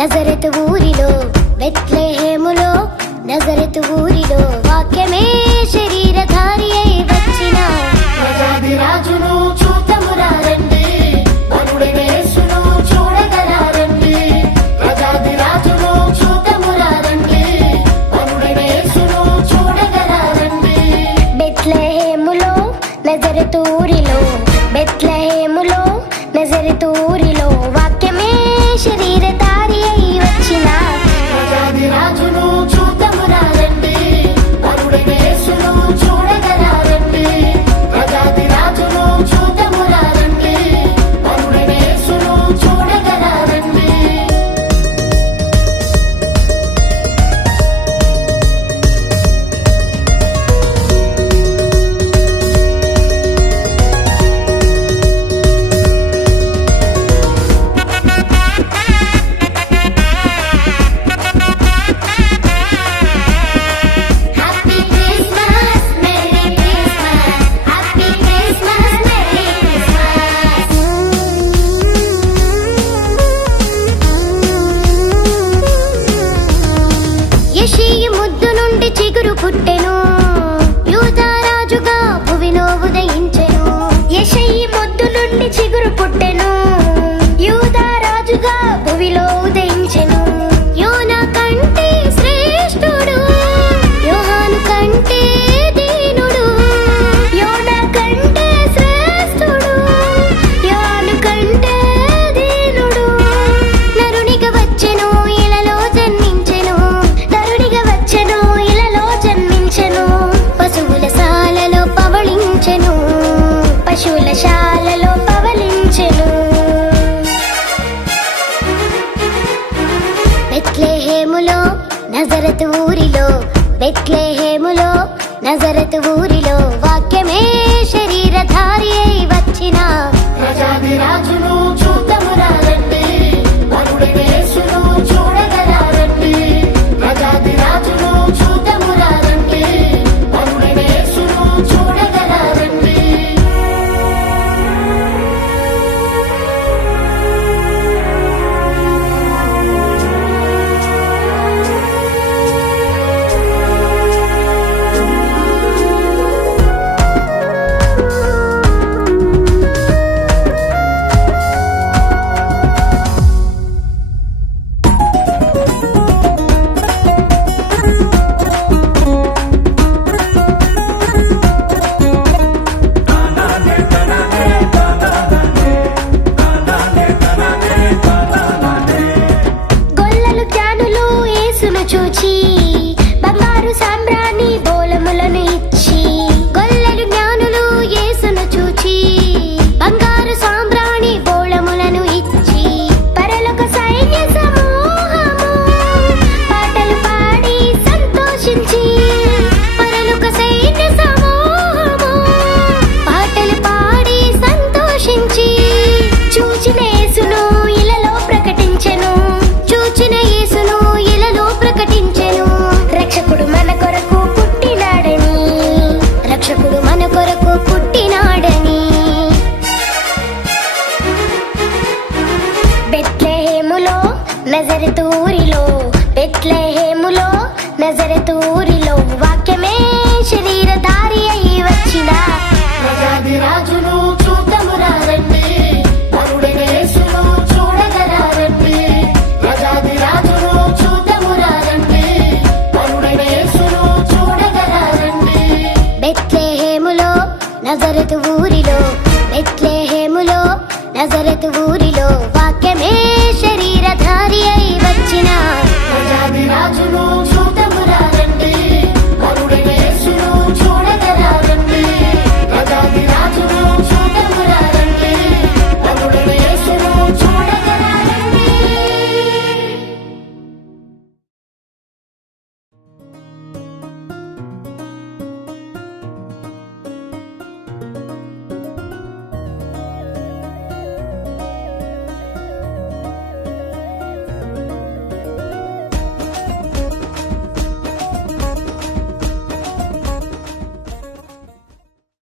నజరతు ఊరిలో బెత్లెహేములో నజరతు ఊరిలో వాక్యమే శరీరధారి అయి వచ్చిన ప్రజాది రాజును చూతమురా రండి, వరుడైన యేసును చూడగలారండి. ప్రజాది రాజును చూతమురా రండి, వరుడైన యేసును చూడగలారండి. బెత్లెహేములో నజరతు ఊరిలో బెత్లెహేములో నజరతు ఊరిలో వాక్యమే శరీరధారి అయి వచ్చిన ప్రజాది రాజును చూతమురా రండి, వరుడైన యేసును చూడగలారండి. ప్రజాది రాజును చూతమురా రండి, వరుడైన యేసును చూడగలారండి. Happy Christmas merry Christmas happy Christmas merry Christmas Jesse ముద్దు నుండి చిగురు పుట్టెను యూదా రాజుగా భువిలో ఉదయించెను యెషయి ముద్దు నుండి చిగురు పుట్టెను యూదా రాజుగా భువిలో ఉదయించెను యోనా కంటే శ్రేష్ఠుడు యోహాను కంటే దీనుడు యోనా కంటే శ్రేష్ఠుడు యోహాను కంటే దీనుడు నరునిగా వచ్చెను ఇలలో జన్మించెను నరునిగా వచ్చెను ఇలలో జన్మించెను పశువుల శాలలో పవళించెను పశువుల శాలలో పవళించెను బెత్లెహేములో నజరతు ఊరిలో బెత్లెహేములో నజరతు ఊరిలో వాక్యమే శరీరధారి అయి వచ్చిన ప్రజాది రాజును చూతమురా రండి, వరుడైన యేసును చూడగలారండి. ప్రజాది రాజును చూతమురా రండి, వరుడైన యేసును చూడగలారండి. గొల్లలు జ్ఞానులు యేసును చూచి బంగారు సాంబ్రాణి బోలములను ఇచ్చి గొల్లలు జ్ఞానులు యేసును చూచి బంగారు సాంబ్రాణి బోళములను ఇచ్చి పరలోక సైన్య సమూహము పాటలు పాడి సంతోషించి పరలోక సైన్య సమూహము పాటలు పాడి సంతోషించి చూచిన యేసును ఇలలో ప్రకటించెను చూచిన యేసును ఇలలో ప్రకటించెను రక్షకుడు మన కొరకు పుట్టినాడని రక్షకుడు మన కొరకు పుట్టినాడని బెత్లెహేములో నజరతు ఊరిలో బెత్లెహేములో నజరతు ఊరిలో వాక్యమే శరీరధారి అయి వచ్చిన ప్రజాది రాజును చూతమురా రండి, వరుడైన యేసును చూడగలారండి. ప్రజాది రాజును చూతమురా రండి, వరుడైన యేసును చూడగలారండి. బెత్లెహేములో నజరతు ఊరిలో బెత్లెహేములో నజరతు ఊరిలో